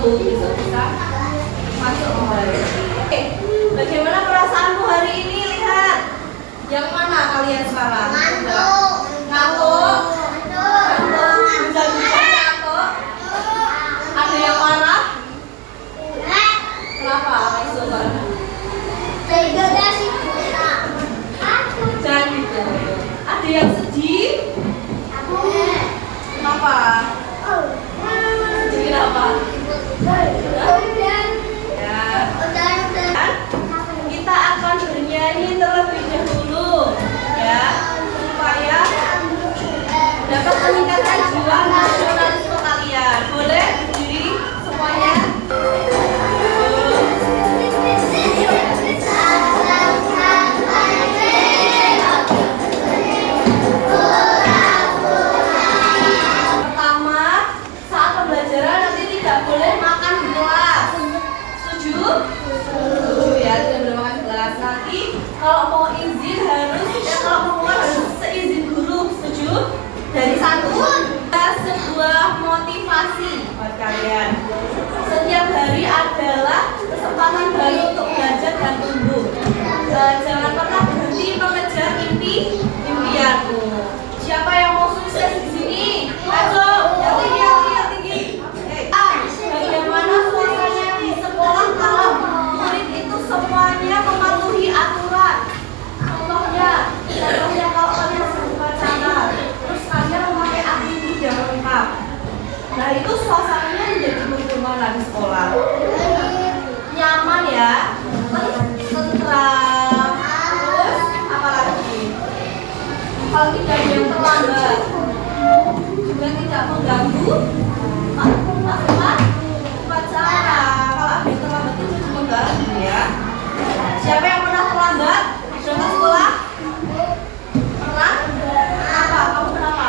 besok bisa masuk kembali. Oke, bagaimana perasaanmu hari ini? Lihat, yang mana kalian sekarang? Ngantuk. Ngantuk. Hujan-hujan ngantuk. Ada yang marah? Kenapa? Jangan gitu. Ada yang sedih? Kenapa? Sedih kenapa? Kita akan bernyanyi terlebih dahulu, ya, supaya dapat meningkatkan jiwa nasionalisme kalian. Boleh berdiri semuanya? Pertama, saat pembelajaran nanti tidak boleh makan di kelas. Setuju? Ya, tidak boleh makan di kelas. Nanti kalau mau izin harus, kalau mau keluar harus seizin guru. Setuju? Dari satu, sebuah motivasi buat kalian. Setiap hari adalah kesempatan baru untuk belajar dan tumbuh. Jangan pernah berhenti mengejar impianmu. Siapa yang mau sukses di sini? Ayo, yang tinggi, yang tinggi. Bagaimana suasana di sekolah kalau murid itu semuanya mematuhi aturan? Contohnya kalau kalian upacara, terus kalian memakai atribut yang lengkap. Nah, itu suasananya menjadi bagaimana di sekolah? Nyaman ya, tentram. Terus apa lagi? Kalau tidak ada yang terlambat, juga tidak mengganggu upacara. Kalau ada yang terlambat itu juga mengganggu ya. Siapa yang pernah terlambat datang sekolah? Pernah? Kenapa? Kamu kenapa?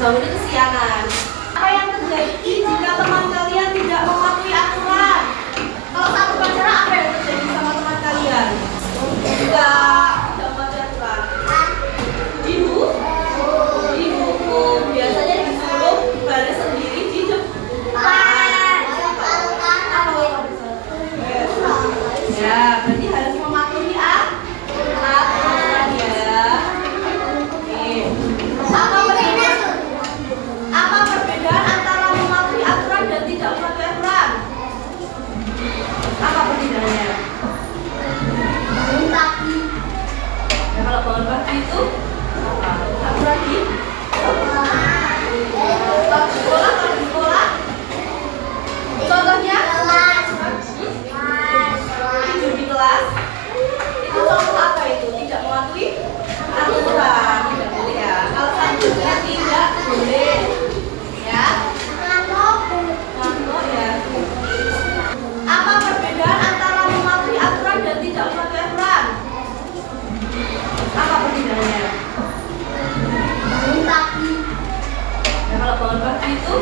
Kamu ini kesiangan. Apa yang terjadi jika teman kalian tidak mematuhi aturan? Kalau satu upacara, apa yang terjadi sama teman kalian? Tidak mematuhi aturan. Dihukum. Biasanya disuruh baris sendiri di depan. Ya, berarti harus mematuhi aturan ya. Oke. Apa perbedaan antara mematuhi aturan dan tidak mematuhi aturan? Apa perbedaannya? Ya, kalau bangun pagi itu apa? Aturan di sekolah. Contohnya tidur di kelas. Itu contoh apa itu? Tidak mematuhi aturan. Tidak boleh ya. Kalau selanjutnya tidak boleh ya. Ngantuk ya. Apa perbedaan antara mematuhi aturan dan tidak mematuhi aturan? Apa perbedaannya? Ya, kalau bangun pagi itu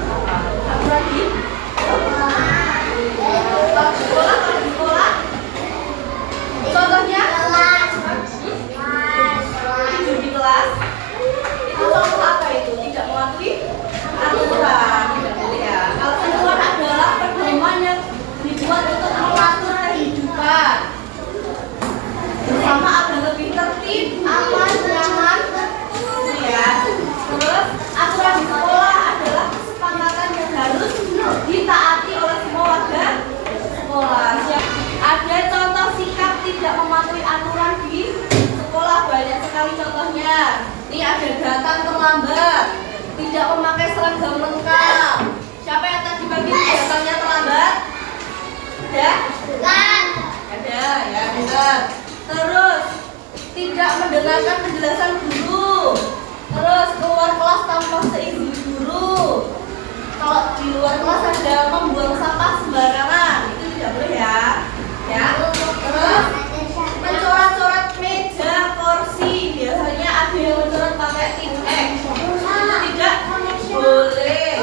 apa? Aturan di sekolah. Contohnya tidur di kelas. Itu contoh apa itu? Tidak mematuhi aturan. Tidak boleh ya. Kalau aturan adalah pedoman yang dibuat untuk mengatur kehidupan bersama agar lebih tertib, aman, nyaman, ya. Terus aturan di sekolah adalah kesepakatan yang harus ditaati oleh semua warga sekolah. Ada contoh sikap tidak mematuhi aturan di sekolah, banyak sekali contohnya. Ini ada datang terlambat, tidak memakai seragam lengkap. Siapa yang tadi pagi datangnya terlambat? Ada? Ada, ya benar. Terus tidak mendengarkan penjelasan guru. Terus keluar kelas tanpa seizin guru. Kalau di luar kelas ada membuang sampah sembarangan, itu tidak boleh ya. Ya. Terus mencoret-coret meja, kursi. Biasanya ada yang mencoret pakai tim X. Itu tidak boleh.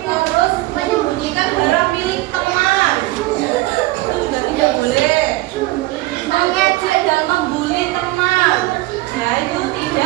Terus menyembunyikan barang milik teman. Itu juga tidak boleh. Mengejek dan membuli teman. Ya, itu tidak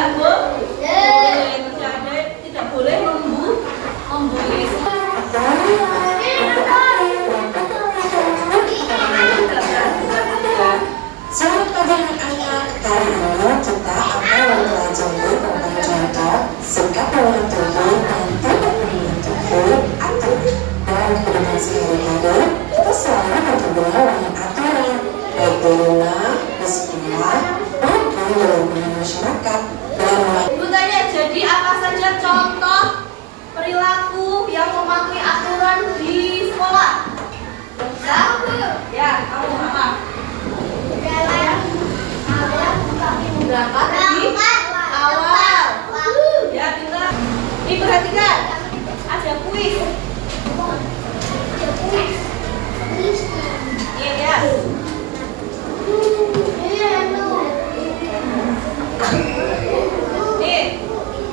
kehidupan sehari-hari kita selalu berhubungan dengan aturan, baik di rumah, di sekolah, maupun di lingkungan masyarakat. Ibu tanya, jadi apa saja contoh perilaku yang mematuhi aturan di sekolah? Ya, kamu apa? Berangkat di awal. Ya, pintar. Ini perhatikan, ada kuis. Iya, ya. Nih,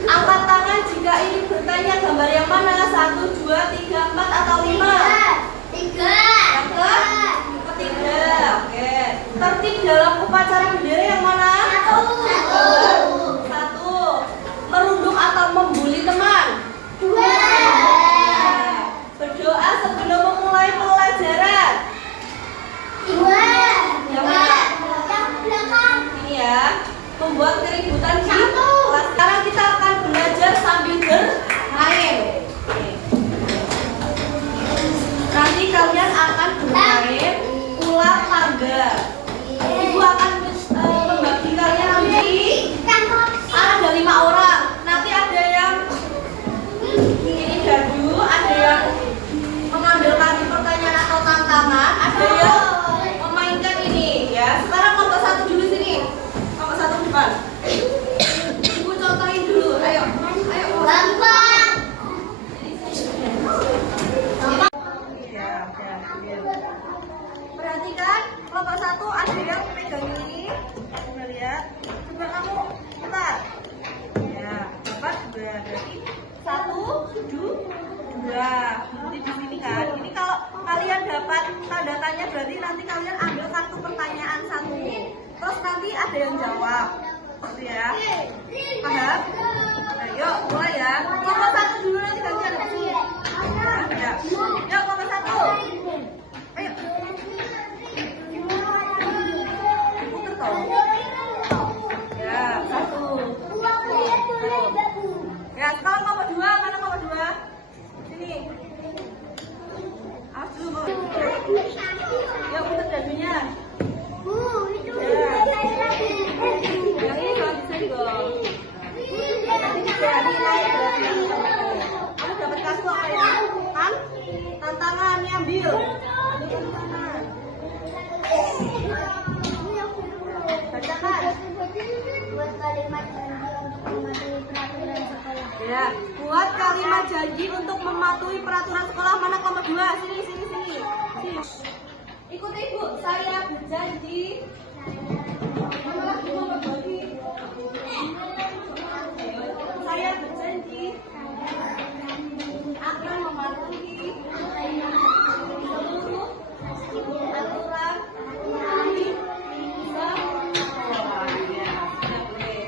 angkat tangan jika ingin bertanya gambar yang mana? 1, 2, 3, 4 atau 5? Yang ketiga. Oke. Tertib dalam upacara bendera yang mana? 1. Merunduk atau membuli teman? 2. Berdoa sebelum memulai pelajaran? 2. Yang mana? Ini ya. Membuat keributan di kelas. Sekarang kita akan belajar sambil bermain. Nanti kalian akan bermain ular tangga. Ibu akan membagi kalian nanti. Ada 5 orang. Nanti ada yang ini jadu, ada yang mengambil kaki pertanyaan atau tantangan, ada yang memainkan ini. Ya, sekarang kelompok 1 dulu sini. Kelompok 1 depan. Ibu contohin dulu. Ayo. Perhatikan, kelompok 1 ada yang pegang ini. Coba lihat. Coba kamu putar. Ya, dapat 2. Berarti 1, 2. Berarti di sini kan. Ini kalau kalian dapat tanda tanya berarti nanti kalian ambil kartu pertanyaan 1. Terus nanti ada yang jawab. Gitu ya. Paham? Ayo, mulai ya. Kelompok 1 dulu nanti gantian di sini. Ya. Yuk, kelompok 1. Ayo. Putar toh. Ya, 1. Ya, sekarang kelompok 2. Mana kelompok 2? Sini. Awas dulu kelompok 2. Ya, putar dadunya. Ya. Yang ini kalau bisa digol. Kamu dapat kartu apa ya? Kan? Tantangan ambil. Bacakan. Ya, buat kalimat janji untuk mematuhi peraturan sekolah. Mana kelompok 2? Sini. Ikuti ibu. Saya berjanji. Saya berjanji akan mematuhi seluruh aturan di sekolah.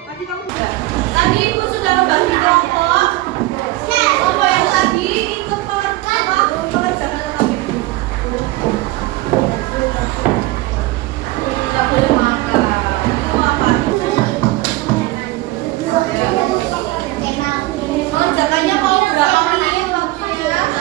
Tadi kamu sudah. Tadi ibu sudah membagi kelompok. Kelompok yang tadi ikut pengerjaan tetapi tidak boleh makan. Itu apa? Mengerjakannya mau berapa menit waktunya?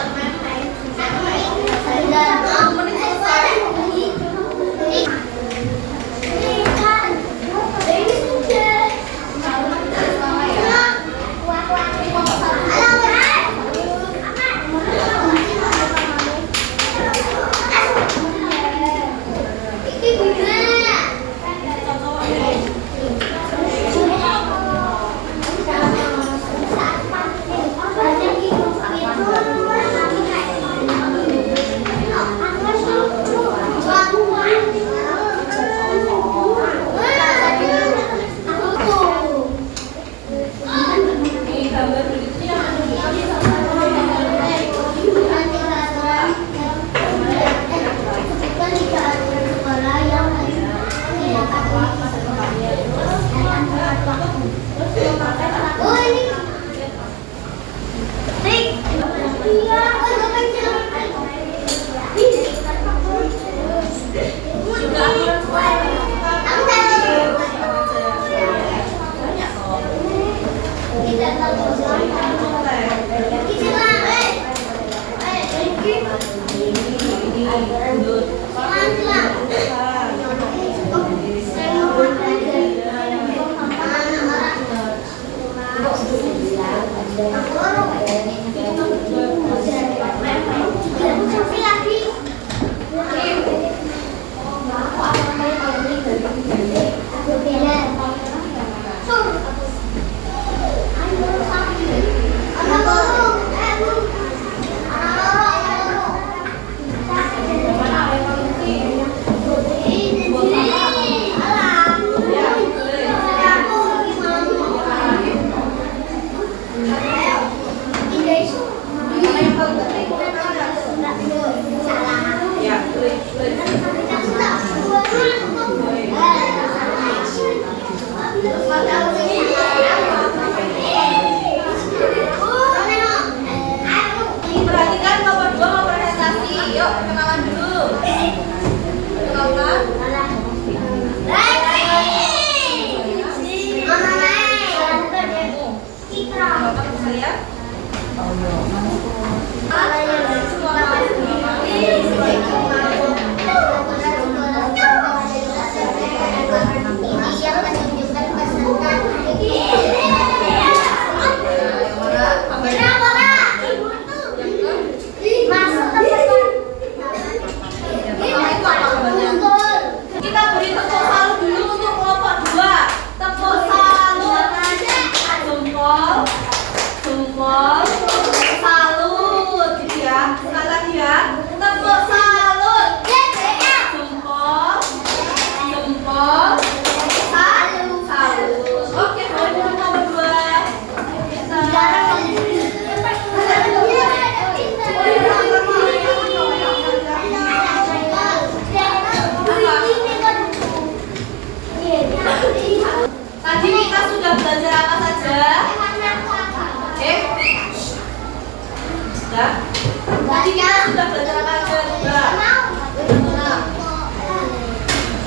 Tadi kita sudah belajar apa aja coba?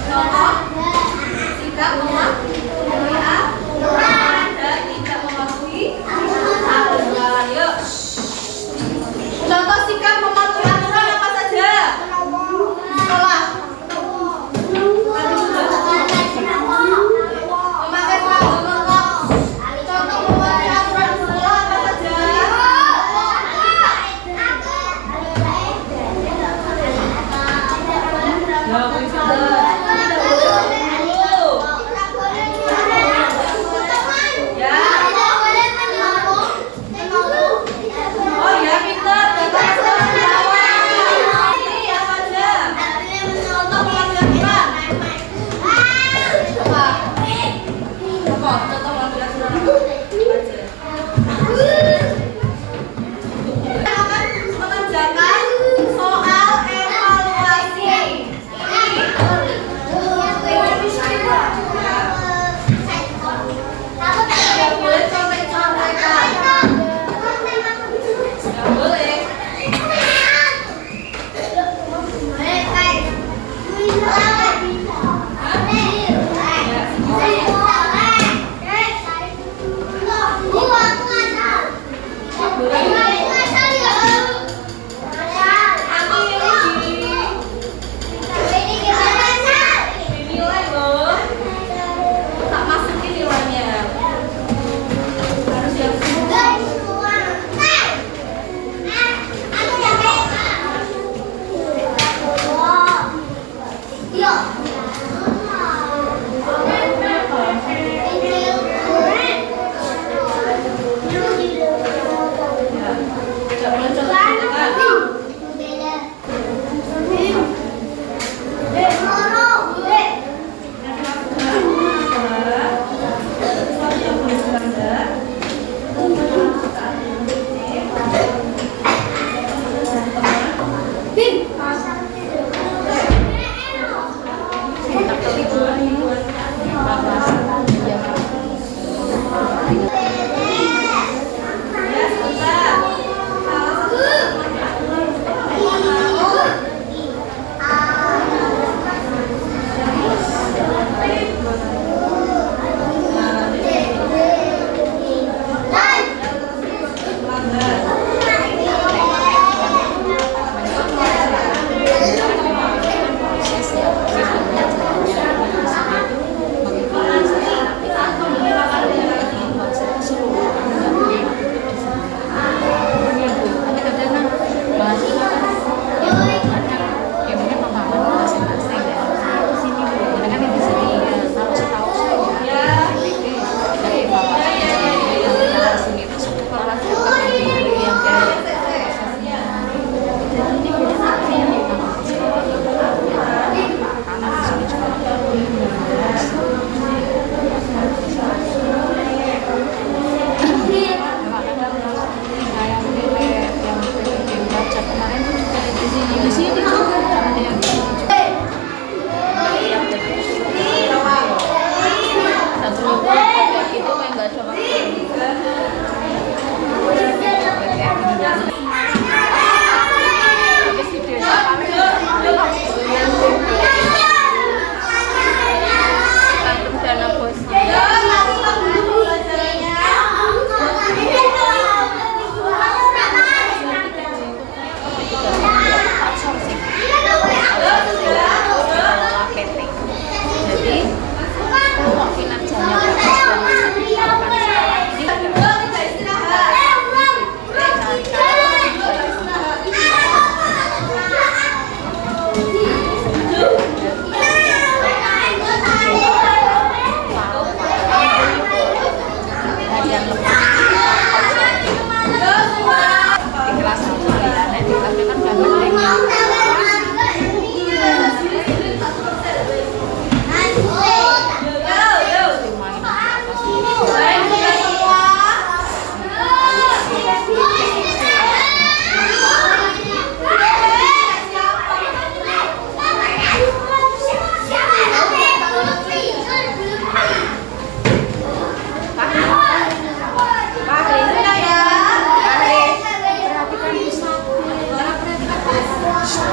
Contoh, sikap mematuhi aturan dan tidak mematuhi aturan. Yuk. Contoh sikap mematuhi aturan apa saja? Sekolah. Tadi sudah. Memakai seragam lengkap. Contoh mematuhi aturan di sekolah apa saja? Jawab pintar. Tidak boleh dulu.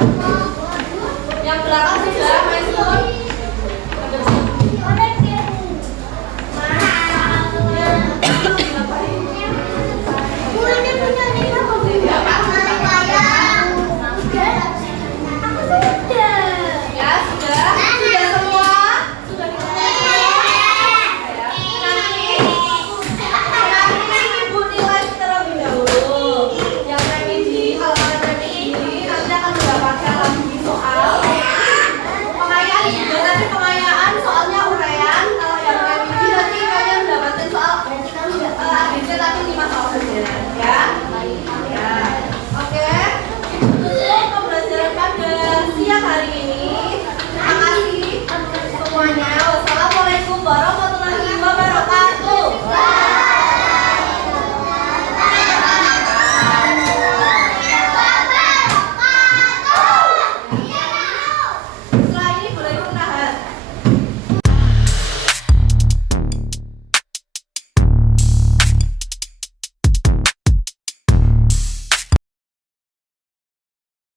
apa?